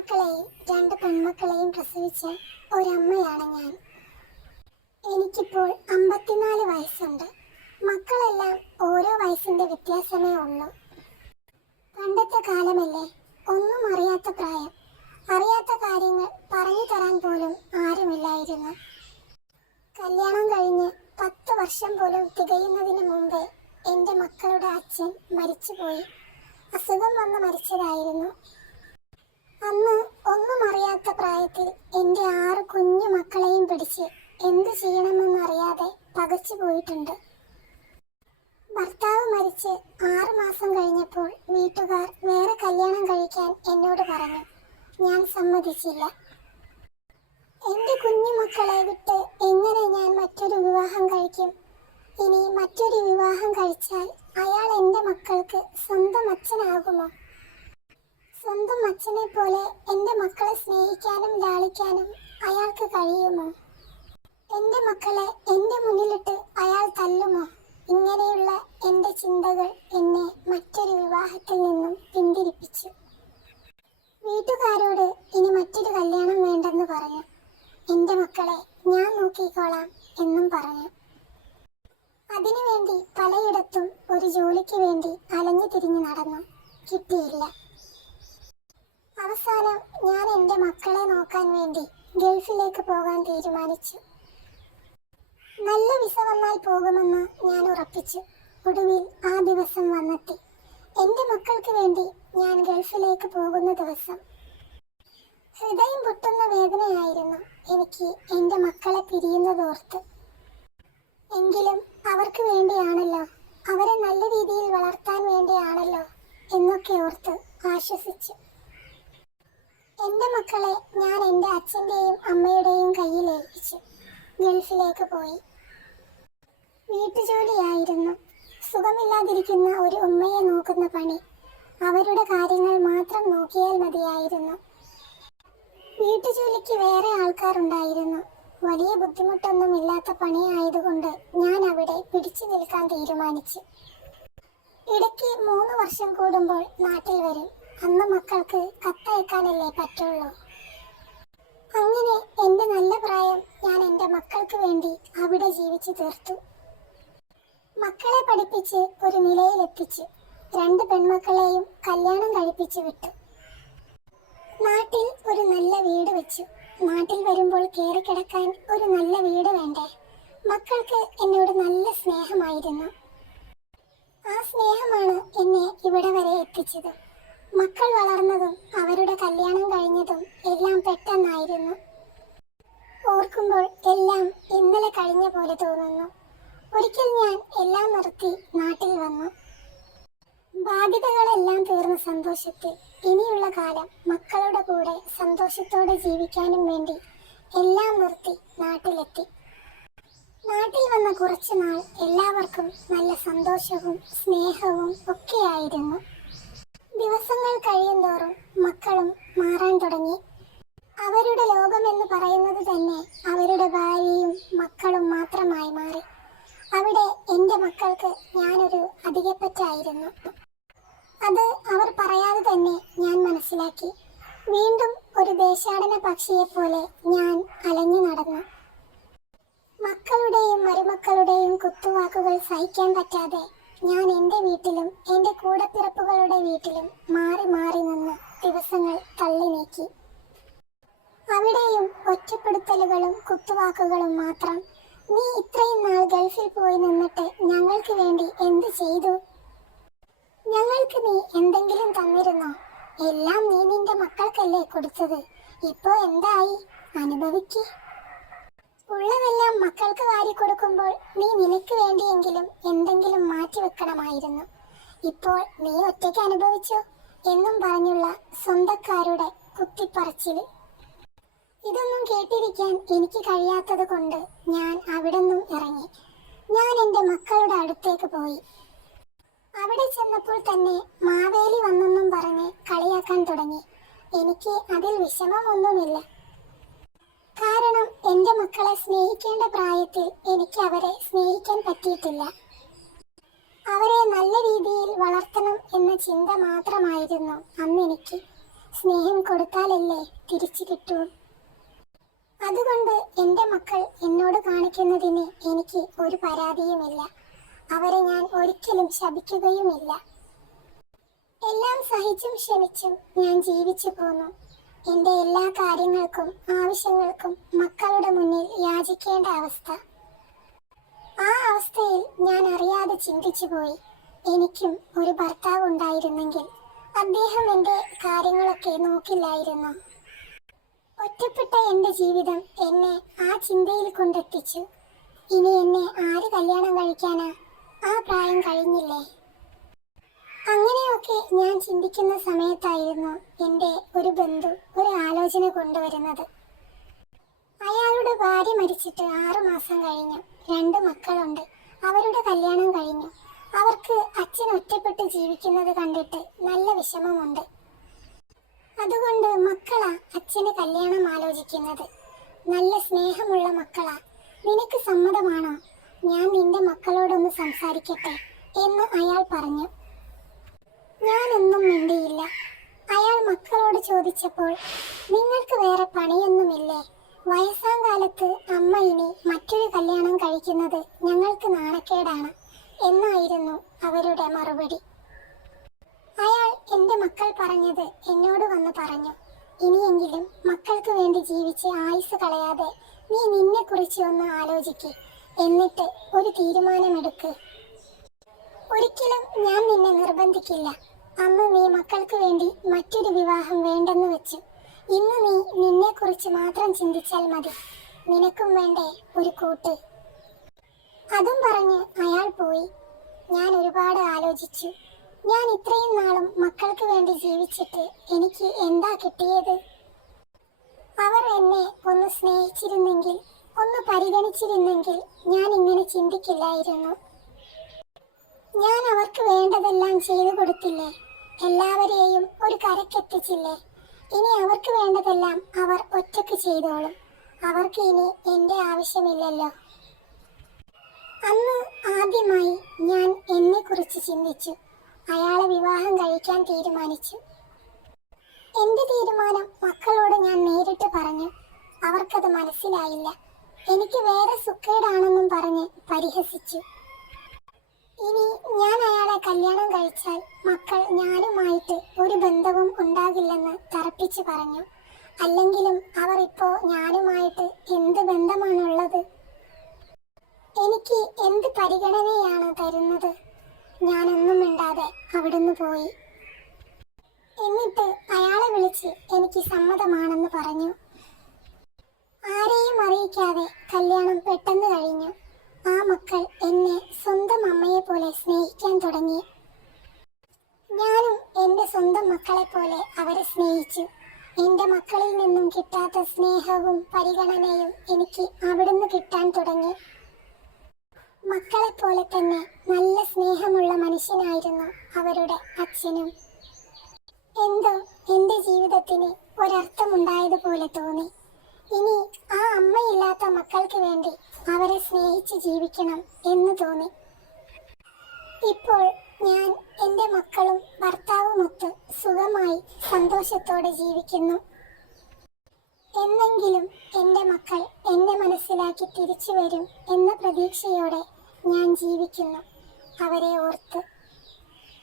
ആൺമക്കളെയും 2 പെൺമക്കളെയും പ്രസവിച്ച ഒരമ്മയാണ് ഞാൻ. എനിക്കിപ്പോൾ 54 വയസ്സുണ്ട്. മക്കളെല്ലാം ഓരോ വയസ്സിന്റെ വ്യത്യാസമേ ഉള്ളൂ. പണ്ടത്തെ കാലമല്ലേ, ഒന്നും അറിയാത്ത പ്രായം. അറിയാത്ത കാര്യങ്ങൾ പറഞ്ഞു തരാൻ പോലും ആരുമില്ലായിരുന്നു. കല്യാണം കഴിഞ്ഞ് 10 വർഷം പോലും തികയുന്നതിന് മുമ്പേ എൻ്റെ മക്കളുടെ അച്ഛൻ മരിച്ചുപോയി. അസുഖം വന്ന് മരിച്ചതായിരുന്നു. അന്ന് ഒന്നും അറിയാത്ത പ്രായത്തിൽ എൻ്റെ 6 കുഞ്ഞു മക്കളെയും പിടിച്ച് എന്തു ചെയ്യണമെന്നറിയാതെ പകച്ചു പോയിട്ടുണ്ട്. ഭർത്താവ് മരിച്ച് 6 മാസം കഴിഞ്ഞപ്പോൾ വീട്ടുകാർ വേറെ കല്യാണം കഴിക്കാൻ എന്നോട് പറഞ്ഞു. ഞാൻ സമ്മതിച്ചില്ല. എൻ്റെ കുഞ്ഞു മക്കളെ വിട്ട് എങ്ങനെ ഞാൻ മറ്റൊരു വിവാഹം കഴിക്കും? ഇനി മറ്റൊരു വിവാഹം കഴിച്ചാൽ അയാൾ എൻ്റെ മക്കൾക്ക് സ്വന്തം അച്ഛനാകുമോ? സ്വന്തം അച്ഛനെ പോലെ എൻ്റെ മക്കളെ സ്നേഹിക്കാനും ലാളിക്കാനും അയാൾക്ക് കഴിയുമോ? എൻ്റെ മക്കളെ എൻ്റെ മുന്നിലിട്ട് അയാൾ തല്ലുമോ? ഇങ്ങനെയുള്ള എൻ്റെ ചിന്തകൾ എന്നെ മറ്റൊരു വിവാഹത്തിൽ നിന്നും പിന്തിരിപ്പിച്ചു. വീട്ടുകാരോട് ഇനി മറ്റൊരു കല്യാണം വേണ്ടെന്ന് പറഞ്ഞു. എൻ്റെ മക്കളെ ഞാൻ നോക്കിക്കോളാം എന്നും പറഞ്ഞു. അതിനുവേണ്ടി പലയിടത്തും ഒരു ജോലിക്ക് വേണ്ടി അലഞ്ഞു തിരിഞ്ഞു നടന്നു. കിട്ടിയില്ല. അവസാനം ഞാൻ എൻ്റെ മക്കളെ നോക്കാൻ വേണ്ടി ഗൾഫിലേക്ക് പോകാൻ തീരുമാനിച്ചു. നല്ല വിസ വന്നാൽ പോകുമെന്ന് ഞാൻ ഉറപ്പിച്ചു. ഒടുവിൽ ആ ദിവസം വന്നെത്തി. എൻ്റെ മക്കൾക്ക് വേണ്ടി ഞാൻ ഗൾഫിലേക്ക് പോകുന്ന ദിവസം. ഹൃദയം പൊട്ടുന്ന വേദനയായിരുന്നു എനിക്ക് എൻ്റെ മക്കളെ പിരിയുന്നതോർത്ത്. എങ്കിലും അവർക്ക് വേണ്ടിയാണല്ലോ, അവരെ നല്ല രീതിയിൽ വളർത്താൻ വേണ്ടിയാണല്ലോ എന്നൊക്കെ ഓർത്ത് ആശ്വസിച്ചു. എൻ്റെ മക്കളെ ഞാൻ എൻ്റെ അച്ഛൻ്റെയും അമ്മയുടെയും കയ്യിൽ ഏൽപ്പിച്ചു. ഗൾഫിലേക്ക് പോയി. വീട്ടുജോലിയായിരുന്നു. സുഖമില്ലാതിരിക്കുന്ന ഒരു ഉമ്മയെ നോക്കുന്ന പണി. അവരുടെ കാര്യങ്ങൾ മാത്രം നോക്കിയാൽ മതിയായിരുന്നു. വീട്ടുജോലിക്ക് വേറെ ആൾക്കാരുണ്ടായിരുന്നു. വലിയ ബുദ്ധിമുട്ടൊന്നും ഇല്ലാത്ത പണിയായതുകൊണ്ട് ഞാൻ അവിടെ പിടിച്ചു നിൽക്കാൻ തീരുമാനിച്ചു. ഇടയ്ക്ക് 3 വർഷം കൂടുമ്പോൾ നാട്ടിൽ വരും. അന്ന് മക്കൾക്ക് കത്തയക്കാനല്ലേ പറ്റുള്ളൂ. അങ്ങനെ എൻ്റെ നല്ല പ്രായം ഞാൻ എൻ്റെ മക്കൾക്ക് വേണ്ടി അവിടെ ജീവിച്ചു തീർത്തു. മക്കളെ പഠിപ്പിച്ച് ഒരു നിലയിലെത്തിച്ചു. 2 പെൺമക്കളെയും കല്യാണം കഴിപ്പിച്ചു വിട്ടു. നാട്ടിൽ ഒരു നല്ല വീട് വെച്ചു. നാട്ടിൽ വരുമ്പോൾ കയറിക്കിടക്കാൻ ഒരു നല്ല വീട് വേണ്ടേ? മക്കൾക്ക് എന്നോട് നല്ല സ്നേഹമായിരുന്നു. ആ സ്നേഹമാണ് എന്നെ ഇവിടെ വരെ എത്തിച്ചത്. മക്കൾ വളർന്നതും അവരുടെ കല്യാണം കഴിഞ്ഞതും എല്ലാം പെട്ടെന്നായിരുന്നു. ഓർക്കുമ്പോൾ എല്ലാം ഇന്നലെ കഴിഞ്ഞ പോലെ തോന്നുന്നു. ഒരിക്കൽ ഞാൻ എല്ലാം നിർത്തി നാട്ടിൽ വന്നു. ബാധ്യതകളെല്ലാം തീർന്ന സന്തോഷത്തിൽ ഇനിയുള്ള കാലം മക്കളുടെ കൂടെ സന്തോഷത്തോടെ ജീവിക്കാനും വേണ്ടി എല്ലാം നിർത്തി നാട്ടിലെത്തി. നാട്ടിൽ വന്ന കുറച്ചു നാൾ എല്ലാവർക്കും നല്ല സന്തോഷവും സ്നേഹവും ഒക്കെയായിരുന്നു. ദിവസങ്ങൾ കഴിയുന്തോറും മക്കളും മാറാൻ തുടങ്ങി. അവരുടെ ലോകമെന്ന് പറയുന്നത് തന്നെ അവരുടെ ഭാര്യയും മക്കളും മാത്രമായി മാറി. അവിടെ എൻ്റെ മക്കൾക്ക് ഞാനൊരു അധികപ്പറ്റായിരുന്നു. അത് അവർ പറയാതെ തന്നെ ഞാൻ മനസ്സിലാക്കി. വീണ്ടും ഒരു ദേശാടന പക്ഷിയെപ്പോലെ ഞാൻ അലഞ്ഞു നടന്നു. മക്കളുടെയും മരുമക്കളുടെയും കുത്തുവാക്കുകൾ സഹിക്കാൻ പറ്റാതെ ഞാൻ എൻ്റെ വീട്ടിലും എൻ്റെ കൂടപ്പിറപ്പുകളുടെ വീട്ടിലും മാറി മാറി നിന്ന് ദിവസങ്ങൾ തള്ളി നീക്കി. അവിടെയും ഒറ്റപ്പെടുത്തലുകളും കുത്തുവാക്കുകളും മാത്രം. നീ ഇത്രയും നാൾ ഗൾഫിൽ പോയി നിന്നിട്ട് ഞങ്ങൾക്ക് വേണ്ടി എന്ത് ചെയ്തു? ഞങ്ങൾക്ക് നീ എന്തെങ്കിലും തന്നിരുന്നോ? എല്ലാം നീ നിന്റെ മക്കൾക്കല്ലേ കൊടുത്തത്. ഇപ്പോ എന്തായി? അനുഭവിക്ക്. ഉള്ളതെല്ലാം മക്കൾക്ക് വാരി കൊടുക്കുമ്പോൾ നീ നിനക്ക് വേണ്ടിയെങ്കിലും എന്തെങ്കിലും മാറ്റിവെക്കണമായിരുന്നു. ഇപ്പോൾ നീ ഒറ്റയ്ക്ക് അനുഭവിച്ചോ എന്നും പറഞ്ഞുള്ള സ്വന്തക്കാരുടെ കുത്തിപ്പറച്ചില്. ഇതൊന്നും കേട്ടിരിക്കാൻ എനിക്ക് കഴിയാത്തത് കൊണ്ട് ഞാൻ അവിടെ നിന്നും ഇറങ്ങി. ഞാൻ എൻ്റെ മക്കളുടെ അടുത്തേക്ക് പോയി. അവിടെ ചെന്നപ്പോൾ തന്നെ മാവേലി വന്നെന്നും പറഞ്ഞ് കളിയാക്കാൻ തുടങ്ങി. എനിക്ക് അതിൽ വിഷമമൊന്നുമില്ല. കാരണം എൻ്റെ മക്കളെ സ്നേഹിക്കേണ്ട പ്രായത്തിൽ എനിക്ക് അവരെ സ്നേഹിക്കാൻ പറ്റിയിട്ടില്ല. അവരെ നല്ല രീതിയിൽ വളർത്തണം എന്ന ചിന്ത മാത്രമായിരുന്നു അന്നെനിക്ക്. സ്നേഹം കൊടുത്താലല്ലേ തിരിച്ചു കിട്ടൂ. അതുകൊണ്ട് എൻ്റെ മക്കൾ എന്നോട് കാണിക്കുന്നതിന് എനിക്ക് ഒരു പരാതിയുമില്ല. അവരെ ഞാൻ ഒരിക്കലും ശപിക്കുകയുമില്ല. എല്ലാം സഹിച്ചും ക്ഷമിച്ചും ഞാൻ ജീവിച്ചു പോന്നു. എൻ്റെ എല്ലാ കാര്യങ്ങൾക്കും ആവശ്യങ്ങൾക്കും മക്കളുടെ മുന്നിൽ യാചിക്കേണ്ട അവസ്ഥ. ആ അവസ്ഥയിൽ ഞാൻ അറിയാതെ ചിന്തിച്ചു പോയി, എനിക്കും ഒരു ഭർത്താവ് ഉണ്ടായിരുന്നെങ്കിൽ അദ്ദേഹം എൻ്റെ കാര്യങ്ങളൊക്കെ നോക്കില്ലായിരുന്നു. ഒറ്റപ്പെട്ട എൻ്റെ ജീവിതം എന്നെ ആ ചിന്തയിൽ കൊണ്ടെത്തിച്ചു. ഇനി എന്നെ ആര് കല്യാണം കഴിക്കാനാ? ആ പ്രായം കഴിഞ്ഞില്ലേ? അങ്ങനെയൊക്കെ ഞാൻ ചിന്തിക്കുന്ന സമയത്തായിരുന്നു എൻ്റെ ഒരു ബന്ധു ഒരു ആലോചന കൊണ്ടുവരുന്നത്. അയാളുടെ ഭാര്യ മരിച്ചിട്ട് 6 മാസം കഴിഞ്ഞു. 2 മക്കളുണ്ട്. അവരുടെ കല്യാണം കഴിഞ്ഞു. അവർക്ക് അച്ഛൻ ഒറ്റപ്പെട്ട് ജീവിക്കുന്നത് കണ്ടിട്ട് നല്ല വിഷമമുണ്ട്. അതുകൊണ്ട് മക്കളാ അച്ഛന് കല്യാണം ആലോചിക്കുന്നത്. നല്ല സ്നേഹമുള്ള മക്കളാ. നിനക്ക് സമ്മതമാണോ? ഞാൻ നിന്റെ മക്കളോടൊന്ന് സംസാരിക്കട്ടെ എന്ന് അയാൾ പറഞ്ഞു. ഞാനൊന്നും മിണ്ടിയില്ല. അയാൾ മക്കളോട് ചോദിച്ചപ്പോൾ, നിങ്ങൾക്ക് വേറെ പണിയൊന്നുമില്ലേ? വയസ്സാം കാലത്ത് അമ്മ ഇനി മറ്റൊരു കല്യാണം കഴിക്കുന്നത് ഞങ്ങൾക്ക് നാണക്കേടാണ് എന്നായിരുന്നു അവരുടെ മറുപടി. അയാൾ എൻ്റെ മക്കൾ പറഞ്ഞത് എന്നോട് വന്ന് പറഞ്ഞു, ഇനിയെങ്കിലും മക്കൾക്ക് വേണ്ടി ജീവിച്ച് ആയുസ് കളയാതെ നീ നിന്നെ കുറിച്ച് ഒന്ന് ആലോചിക്ക്, എന്നിട്ട് ഒരു തീരുമാനമെടുക്ക്. ഒരിക്കലും ഞാൻ നിന്നെ നിർബന്ധിക്കില്ല. അന്ന് നീ മക്കൾക്ക് വേണ്ടി മറ്റൊരു വിവാഹം വേണ്ടെന്ന് വെച്ചു. ഇന്ന് നീ നിന്നെ കുറിച്ച് മാത്രം ചിന്തിച്ചാൽ മതി. നിനക്കും വേണ്ടേ ഒരു കൂട്ട്? അതും പറഞ്ഞ് അയാൾ പോയി. ഞാൻ ഒരുപാട് ആലോചിച്ചു. ഞാൻ ഇത്രയും നാളും മക്കൾക്ക് വേണ്ടി ജീവിച്ചിട്ട് എനിക്ക് എന്താ കിട്ടിയത്? അവർ എന്നെ ഒന്ന് സ്നേഹിച്ചിരുന്നെങ്കിൽ, ഒന്ന് പരിഗണിച്ചിരുന്നെങ്കിൽ ഞാൻ ഇങ്ങനെ ചിന്തിക്കില്ലായിരുന്നു. ഞാൻ അവർക്ക് വേണ്ടതെല്ലാം ചെയ്തു കൊടുത്തില്ലേ? എല്ലാവരെയും ഒരു കരക്കെത്തിച്ചില്ലേ? ഇനി അവർക്ക് വേണ്ടതെല്ലാം അവർ ഒറ്റയ്ക്ക് ചെയ്തോളും. അവർക്ക് ഇനി എൻ്റെ ആവശ്യമില്ലല്ലോ. അന്ന് ആദ്യമായി ഞാൻ എന്നെക്കുറിച്ച് ചിന്തിച്ചു. അയാളെ വിവാഹം കഴിക്കാൻ തീരുമാനിച്ചു. എൻ്റെ തീരുമാനം മക്കളോട് ഞാൻ നേരിട്ട് പറഞ്ഞു. അവർക്കത് മനസ്സിലായില്ല. എനിക്ക് വേറെ സുഖേടാണെന്നും പറഞ്ഞ് പരിഹസിച്ചു. ഇനി ഞാൻ അയാളെ കല്യാണം കഴിച്ചാൽ മക്കൾ ഞാനുമായിട്ട് ഒരു ബന്ധവും ഉണ്ടാകില്ലെന്ന് തറപ്പിച്ചു പറഞ്ഞു. അല്ലെങ്കിലും അവർ ഇപ്പോ ഞാനുമായിട്ട് എന്ത് ബന്ധമാണുള്ളത്? എനിക്ക് എന്ത് പരിഗണനയാണ് തരുന്നത്? ഞാനൊന്നും മിണ്ടാതെ അവിടുന്ന് പോയി. എന്നിട്ട് അയാളെ വിളിച്ച് എനിക്ക് സമ്മതമാണെന്ന് പറഞ്ഞു. ആരെയും അറിയിക്കാതെ കല്യാണം പെട്ടെന്ന് കഴിഞ്ഞു. ആ മക്കൾ എന്നെ സ്വന്തം അമ്മയെ പോലെ സ്നേഹിക്കാൻ തുടങ്ങി. ഞാനും എൻ്റെ സ്വന്തം മക്കളെ പോലെ അവരെ സ്നേഹിച്ചു. എൻ്റെ മക്കളിൽ നിന്നും കിട്ടാത്ത സ്നേഹവും പരിഗണനയും എനിക്ക് അവിടുന്ന് കിട്ടാൻ തുടങ്ങി. മക്കളെപ്പോലെ തന്നെ നല്ല സ്നേഹമുള്ള മനുഷ്യനായിരുന്നു അവരുടെ അച്ഛനും. എന്തോ എൻ്റെ ജീവിതത്തിന് ഒരർത്ഥമുണ്ടായതുപോലെ തോന്നി. ഇനി ആ അമ്മയില്ലാത്ത മക്കൾക്ക് വേണ്ടി അവരെ സ്നേഹിച്ച് ജീവിക്കണം എന്ന് തോന്നി. ഇപ്പോൾ ഞാൻ എൻ്റെ മക്കളും ഭർത്താവുമൊത്ത് സുഖമായി സന്തോഷത്തോടെ ജീവിക്കുന്നു. എന്നെങ്കിലും എൻ്റെ മക്കൾ എന്നെ മനസ്സിലാക്കി തിരിച്ചു വരും എന്ന പ്രതീക്ഷയോടെ ഞാൻ ജീവിക്കുന്നു, അവരെ ഓർത്ത്.